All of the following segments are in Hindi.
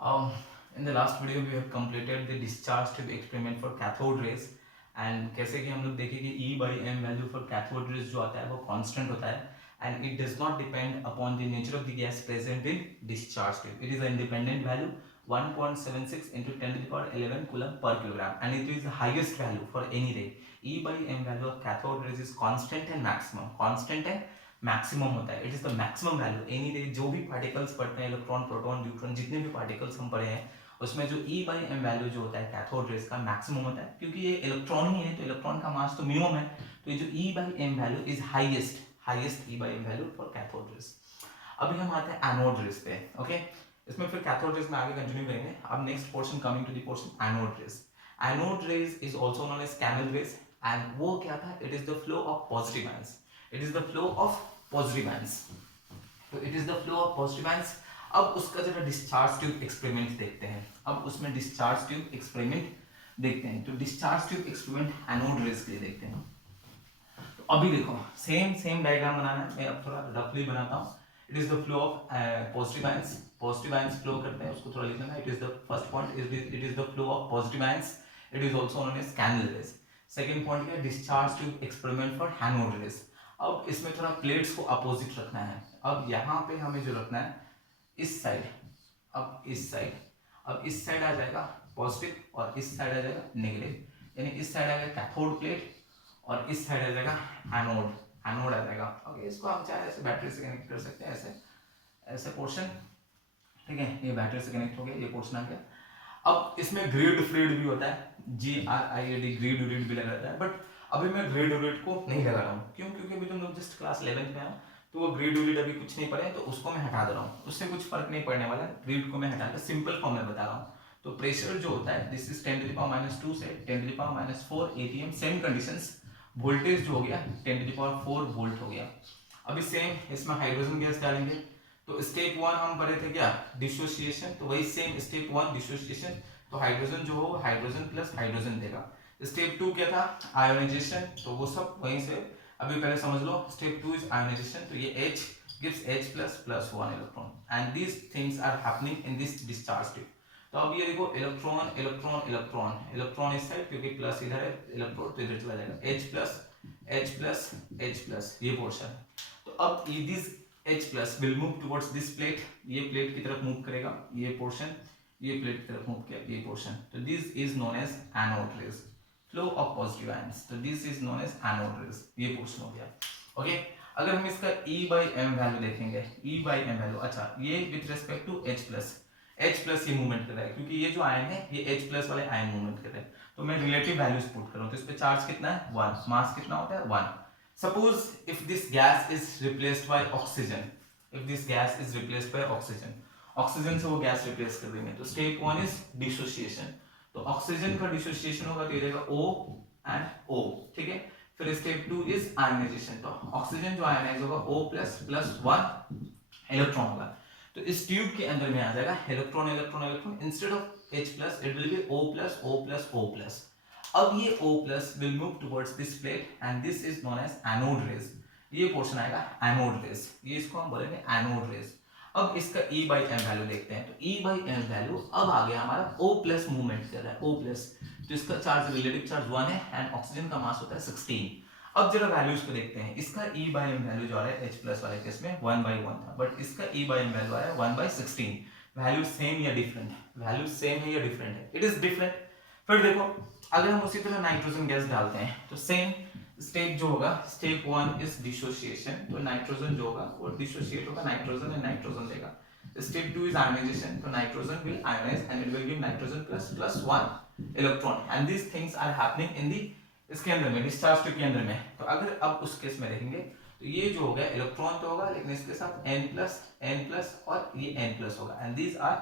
Um, in the last video we have completed the discharge tube experiment for cathode rays and कैसे कि हम लोग देखें कि E by m value for cathode rays जो आता है वो constant होता है and it does not depend upon the nature of the gas present in discharge tube. It is an independent value 1.76 into 10 to the power 11 coulomb per kilogram and it is the highest value for any ray. E by m value of cathode rays is constant and maximum. Constant and maximum होता है. It is the maximum value any रे जो भी पार्टिकल्स पढ़ते हैं इलेक्ट्रॉन प्रोटॉन न्यूट्रॉन जितने भी पार्टिकल्स हम पढ़े हैं उसमें जो E बाई एम वैल्यू जो होता है कैथोड रेज का मैक्सिमम होता है क्योंकि ये इलेक्ट्रॉन ही है तो इलेक्ट्रॉन का मास तो मिनिमम है तो ये जो E by M value is highest E by M value for cathode rays. अभी हम आते हैं एनोड रेज पे. ओके इसमें फिर कैथोड रेज में आगे कंटिन्यू करेंगे. अब next portion coming to the portion anode rays. Anode rays is also known as canal rays and वो क्या था it is the flow of positive ions. It is the flow of positive ions. तो it is the flow of positive ions. अब उसका जरा डिस्चार्ज ट्यूब एक्सपेरिमेंट देखते हैं. अब उसमें डिस्चार्ज ट्यूब एक्सपेरिमेंट देखते हैं. तो discharge tube experiment anode rays के लिए देखते हैं. तो अभी देखो सेम डायग्राम बनाना है. मैं अब थोड़ा रफली बनाता हूँ. It is the flow of positive ions flow करते हैं उसको थोड़ा लिख लेना. It is the first point it is the flow of positive ions. It is also known as canal rays. Second point है discharge tube experiment for anode rays. अब इसमें थोड़ा प्लेट्स को अपोजिट रखना है. अब यहाँ पे हमें जो रखना है इस साइड. अब इस साइड आ जाएगा पॉजिटिव और इस साइड आ जाएगा नेगेटिव. यानी इस साइड आ जाएगा कैथोड प्लेट और इस साइड आ जाएगा एनोड आ जाएगा. ओके इसको हम चाहे ऐसे बैटरी से कनेक्ट कर सकते हैं. ऐसे पोर्शन ठीक है. ये बैटरी से कनेक्ट हो गया. ये पोर्शन आ गया. अब इसमें ग्रिड फ्लूइड भी होता है. GRID ग्रिड भी लगा रहता है. बट अभी मैं ग्रिड यूनिट को नहीं लगा रहा हूँ. क्यों? क्योंकि अभी तुम लोग जस्ट क्लास 11th में हो तो वो ग्रिड यूनिट अभी कुछ नहीं पढ़े तो उसको मैं हटा दे रहा हूँ. उससे कुछ फर्क नहीं पड़ने वाला. ग्रिड को मैं हटा कर सिंपल फॉर्म में बता रहा हूँ. तो प्रेशर जो होता है this is 10 to the power -2 से 10 to the power -4 atm. Same conditions. Voltage जो हो गया 10 टू द पावर 4 वोल्ट हो गया. अभी सेम इसमें हाइड्रोजन गैस डालेंगे. तो स्टेप 1 हम पढ़े थे क्या डिसोसिएशन. तो वही सेम स्टेप 1 डिसोसिएशन. तो हाइड्रोजन जो हो हाइड्रोजन प्लस हाइड्रोजन देगा. स्टेप 2 क्या था आयोनाइजेशन. तो वो सब वहीं से अभी पहले समझ लो. Step 2 is ionisation. तो ये H gives H plus 1 electron and these things are happening in this discharge tube. तो अब ये देखो इलेक्ट्रॉन इलेक्ट्रॉन इलेक्ट्रॉन इलेक्ट्रॉन इस साइड क्योंकि प्लस इधर है इलेक्ट्रॉन तो इधर चला जाएगा. H plus ये पोर्शन. तो अब this H plus will move towards this plate. ये प्लेट की तरफ मूव करेगा. ये पोर्शन ये प्लेट की तरफ मूव किया ये पोर्शन. तो this is known as anode rays. Flow of positive ions. तो this is known as anode rays. ये पोर्शन हो गया. ओके अगर हम इसका E बाई एम वैल्यू देखेंगे. E बाई एम वैल्यू अच्छा ये with respect to H plus ये मूवमेंट कर रहा है क्योंकि ये जो आयन है ये H प्लस वाले आयन मूवमेंट कर रहे हैं. तो मैं रिलेटिव वैल्यूज पुट कर रहा हूँ. तो इस पे चार्ज कितना है 1. मास कितना होता है 1. Suppose if this gas is replaced by oxygen. If this gas is replaced by oxygen से वो गैस रिप्लेस कर देंगे. तो स्टेप 1 इज डिसोसिएशन. तो ऑक्सीजन का डिसोसिएशन होगा तो ये रहेगा O एंड O. ठीक है. फिर स्टेप 2 इज आयनाइजेशन. तो ऑक्सीजन जो आयनाइज होगा O प्लस 1 इलेक्ट्रॉन होगा. तो इस ट्यूब के अंदर में आ जाएगा electron electron electron. Instead of H plus it will be O plus. अब ये O plus will move towards this plate and this is known as anode rays. ये पोर्शन आएगा एनोड रेज. ये इसको हम बोलेंगे एनोड रेज. अब इसका E बाई एम वैल्यू देखते हैं. तो E बाई एम वैल्यू अब आ गया हमारा O प्लस मूवमेंट कर रहा है O प्लस. तो इसका चार्ज रिलेटिव चार्ज 1 है एंड ऑक्सीजन का मास होता है 16. अब जरा वैल्यूज को देखते हैं. इसका E बाई एम वैल्यू जो आ रहा है H प्लस वाले केस में 1/1 था बट इसका E बाई एम वैल्यू आ रहा है 1/16. वैल्यू सेम या डिफरेंट है? वैल्यू सेम है या डिफरेंट है? It is different. फिर देखो अगर हम उसी तरह नाइट्रोजन गैस डालते हैं तो सेम स्टेप जो होगा स्टेप 1 इज डिसोसिएशन. तो नाइट्रोजन जो होगा वो डिसोसिएट होगा नाइट्रोजन एंड नाइट्रोजन देगा. Step 2 is ionisation. तो nitrogen will ionise and it will give nitrogen plus 1 electron and these things are happening in the इसके अंदर में डिस्चार्ज ट्यूब के अंदर में. तो अगर अब उस केस में देखेंगे तो ये जो होगा इलेक्ट्रॉन तो होगा लेकिन इसके साथ n प्लस और ये n प्लस होगा and these are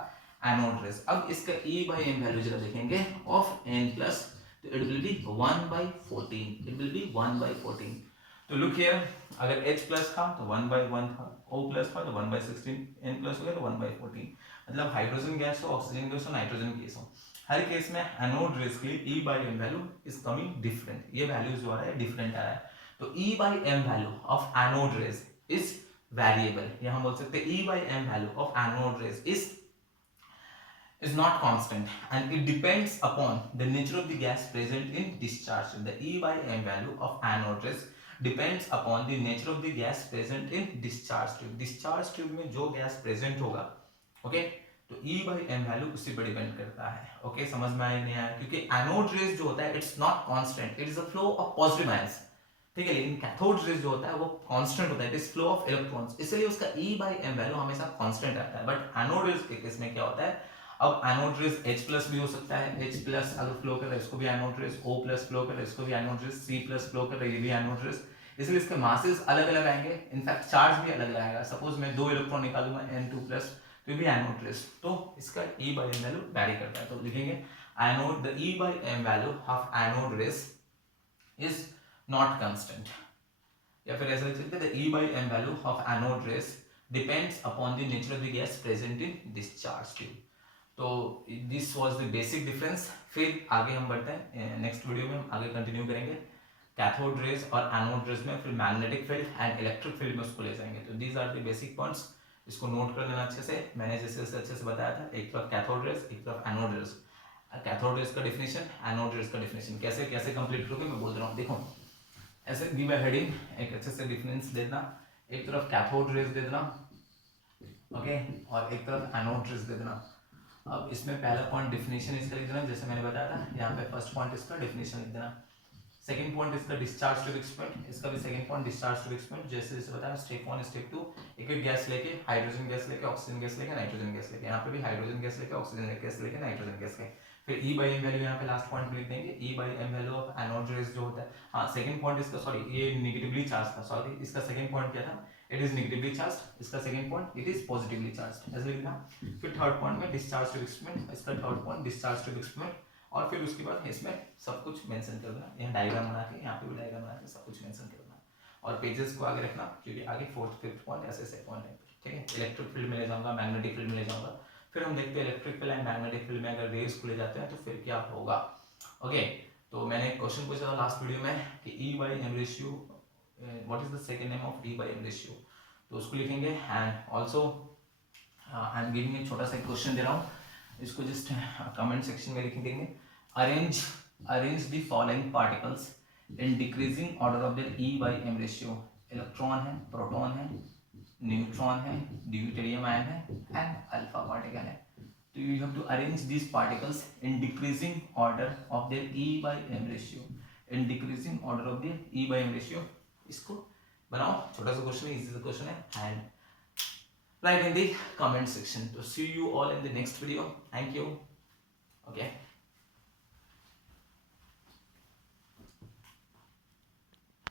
anode rays. अब इसका E बाई एम वैल्यू जरा देखेंगे ऑफ n प्लस. तो it will be 1/14. It will be 1/14. तो लुक हियर अगर H प्लस था तो 1/1 था. O प्लस था तो 1/16. n प्लस हो गया तो 1/14. मतलब हाइड्रोजन गैस हो ऑक्सीजन गैस हो नाइट्रोजन गैस हो हर केस में एनोड रेज के लिए E by M value is coming different. ये वैल्यू जो आ रहा है डिफरेंट आ रहा है. तो E by M value of anode rays is variable. या हम बोल सकते हैं E by M value of anode rays is is not constant and it depends upon the nature of the gas present in discharge tube. The E by M value of anode rays depends upon the nature of the gas present in discharge tube. Discharge tube में जो gas present होगा, ओके, तो E by M वैल्यू उसी पर डिपेंड करता है. ओके, समझ में आया नहीं आया? क्योंकि एनोड रेज जो होता है it's not constant, it is a flow of positive ions, ठीक है, लेकिन कैथोड रेज जो होता है वो कांस्टेंट होता है, it is flow of electrons, इसलिए उसका E by M वैल्यू हमेशा कांस्टेंट रहता है. बट एनोड रेज के केस में क्या होता है, अब एनोड रेज H प्लस भी हो सकता है, H प्लस अगर फ्लो कर रहा है इसको भी anode rays, O plus flow कर रहा है इसको भी anode rays, C plus flow कर रहा है ये भी एनोड रेज, इसलिए इसके मासेस अलग अलग आएंगे, इनफैक्ट चार्ज भी अलग अलग आएगा. सपोज मैं 2 इलेक्ट्रॉन निकालूंगा N2 प्लस, तो ये भी एनोड रेज, तो इसका E by M value vary करता है. तो लिखेंगे anode, the E by M value of anode rays is not constant, या फिर ऐसा लिख सकते हैं the E by M value of anode rays depends upon the nature of the gas present in discharge tube. तो this was the basic difference. फिर आगे हम बढ़ते हैं, नेक्स्ट वीडियो में हम आगे कंटिन्यू करेंगे कैथोड रेज और एनोड रेज में, फिर magnetic field and electric field में उसको ले जाएंगे. तो these are the basic points, इसको नोट कर लेना अच्छे से. मैंने जैसे जैसे अच्छे से बताया था, एक तरफ कैथोड रेज एक तरफ एनोड रेज. कैथोड रेज का डिफिनेशन, एनोड रेज का डिफिनेशन कैसे कैसे कंप्लीट करोगे मैं बोल रहा हूँ. देखो ऐसे गिव अ हेडिंग, एक अच्छे से डिफरेंस दे देना, एक तरफ कैथोड रेज दे देना, ओके, और एक तरफ एनोड रेज दे देना. अब इसमें पहला पॉइंट डिफिनेशन इसका लिख देना, जैसे मैंने बताया था यहाँ पे फर्स्ट पॉइंट इसका डिफिनेशन लिख देना. सेकंड पॉइंट इसका डिस्चार्ज टू एक्सपेंट, इसका भी सेकंड पॉइंट डिस्चार्ज टू एक्सपेंट, जैसे जैसे बताया स्टेप 1 स्टेप 2, एक एक गैस लेके, हाइड्रोजन गैस लेके, ऑक्सीजन गैस लेके, नाइट्रोजन गैस लेके, यहाँ पे भी हाइड्रोजन गैस लेके, ऑक्सीजन गैस लेके, नाइट्रोजन गैस लेके. फिर E by M वैल्यू यहाँ पे लास्ट पॉइंट में लिख देंगे, E by M value of anode raise जो होता है. हाँ, सेकंड पॉइंट इसका, सॉरी ये नेगेटिवली चार्ज था, सॉरी इसका सेकंड पॉइंट क्या था, इट इज नेगेटिवली चार्ज्ड, इसका second point it is positively charged, ऐसे लिखना. फिर थर्ड पॉइंट में डिस्चार्ज टू एक्सपेंट, इसका थर्ड पॉइंट डिस्चार्ज टू एक्सपेंट, और फिर उसके बाद इसमें सब कुछ मेंशन कर देना, यहाँ डायग्राम बना के, यहाँ पे भी डायग्राम बना के सब कुछ मेंशन कर देना, और पेजेस को आगे रखना, क्योंकि आगे फोर्थ फिफ्थ पॉइंट ऐसे ऐसे पॉइंट है, ठीक है. इलेक्ट्रिक फील्ड में ले जाऊंगा, मैग्नेटिक फील्ड में ले जाऊंगा, फिर हम देखते हैं electric field and magnetic field में अगर रेज खुले जाते हैं तो फिर क्या होगा. ओके, तो मैंने एक क्वेश्चन पूछा था लास्ट वीडियो में कि E by M ratio, what is the second name of E by M ratio, तो उसको लिखेंगे. And also I am giving एक छोटा सा क्वेश्चन दे रहा हूँ, इसको जस्ट कमेंट सेक्शन में लिख देंगे. Arrange the following particles in decreasing order of their E by M ratio. Electron है, प्रोटॉन है, न्यूट्रॉन है, ड्यूटेरियम आयन है एंड अल्फा पार्टिकल है. तो you have to arrange this particles in decreasing order of their E by M ratio, in decreasing order of their E by M ratio. इसको बनाओ, छोटा सा क्वेश्चन है, इजी सा क्वेश्चन है, and write in the comment section. तो see you all in the next video, thank you. Okay.